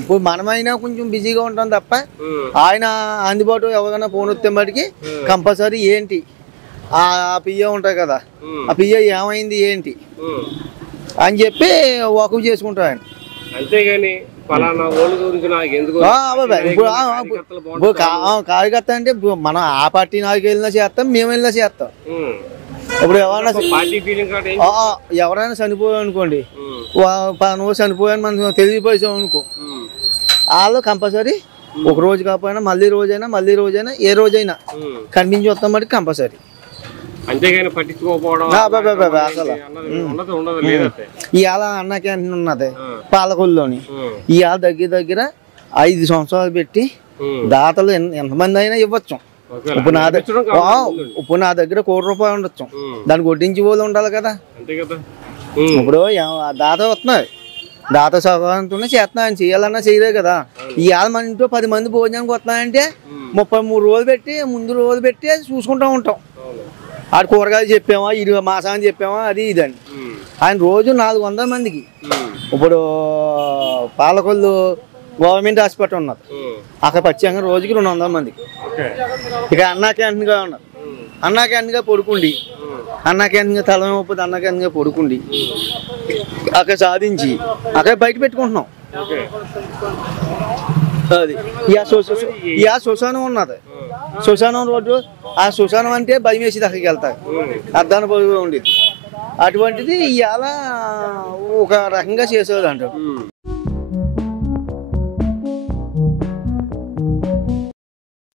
ఇప్పుడు మనమైనా కొంచెం బిజీగా ఉంటాం తప్ప ఆయన అందుబాటు ఎవరైనా ఫోన్ వస్తే మటుకి కంపల్సరీ ఏంటి ఆ పియ్య ఉంటాయి కదా, ఆ పియ్య ఏమైంది ఏంటి అని చెప్పి వాకప్ చేసుకుంటాం ఆయన. అంతేగాని కార్యకర్త అంటే మనం ఆ పార్టీ నాకు వెళ్ళినా చేస్తాం, మేము వెళ్ళినా చేస్తాం. ఇప్పుడు ఎవరైనా చనిపోయాం అనుకోండి, నువ్వు చనిపోయాను మనం తెలియపోయాం అనుకో, వాళ్ళు కంపల్సరీ ఒక రోజు కాకపోయినా మళ్ళీ రోజైనా ఏ రోజైనా కనిపించి వస్తాం మరి కంపల్సరీ. అంతేగాని పట్టించుకోకపోవడం ఇవాళ అన్న క్యాంటీన్ ఉన్నది పాలకొల్లులోని, ఇవాళ దగ్గర 5 సంవత్సరాలు పెట్టి దాతలు ఎంతమంది అయినా ఇవ్వచ్చు. ఇప్పుడు నా దగ్గర ₹1,00,00,000 ఉండొచ్చు, దాన్ని కొట్టించి వాళ్ళు ఉండాలి కదా. ఇప్పుడు దాత వస్తున్నాయి, దాత సహకారంతోనే చేస్తున్నా, ఆయన చేయాలన్నా చేయలే కదా. ఇవాళ మన ఇంట్లో 10 మంది భోజనానికి వస్తున్నాయంటే 33 రోజులు పెట్టి ముందు రోజులు పెట్టి చూసుకుంటూ ఉంటాం. ఆడు కూరగాయలు చెప్పామా, ఇది మాసాన్ని చెప్పామా, అది ఇదండి. ఆయన రోజు 400 మందికి. ఇప్పుడు పాలకొల్లు గవర్నమెంట్ హాస్పిటల్ ఉన్నది, అక్కడ పచ్చాక రోజుకి 200 మందికి. ఇక అన్నా క్యాంటీన్గా ఉన్నది, అన్నా క్యాంటీన్గా పడుకుండి, అన్నా క్యాంటీన్గా తలమొప్పది అన్నా క్యాంటీన్గా పడుకుండి అక్కడ సాధించి అక్కడ బయట పెట్టుకుంటున్నాం. అది శ్మశానం ఉన్నది, శ్మశానం రోడ్డు. ఆ శ్మశానం అంటే భయం వేసి అక్కడికి వెళ్తాయి, అర్ధాన పొడుగు ఉండేది. అటువంటిది ఇవాళ ఒక రకంగా చేసేది అంటారు.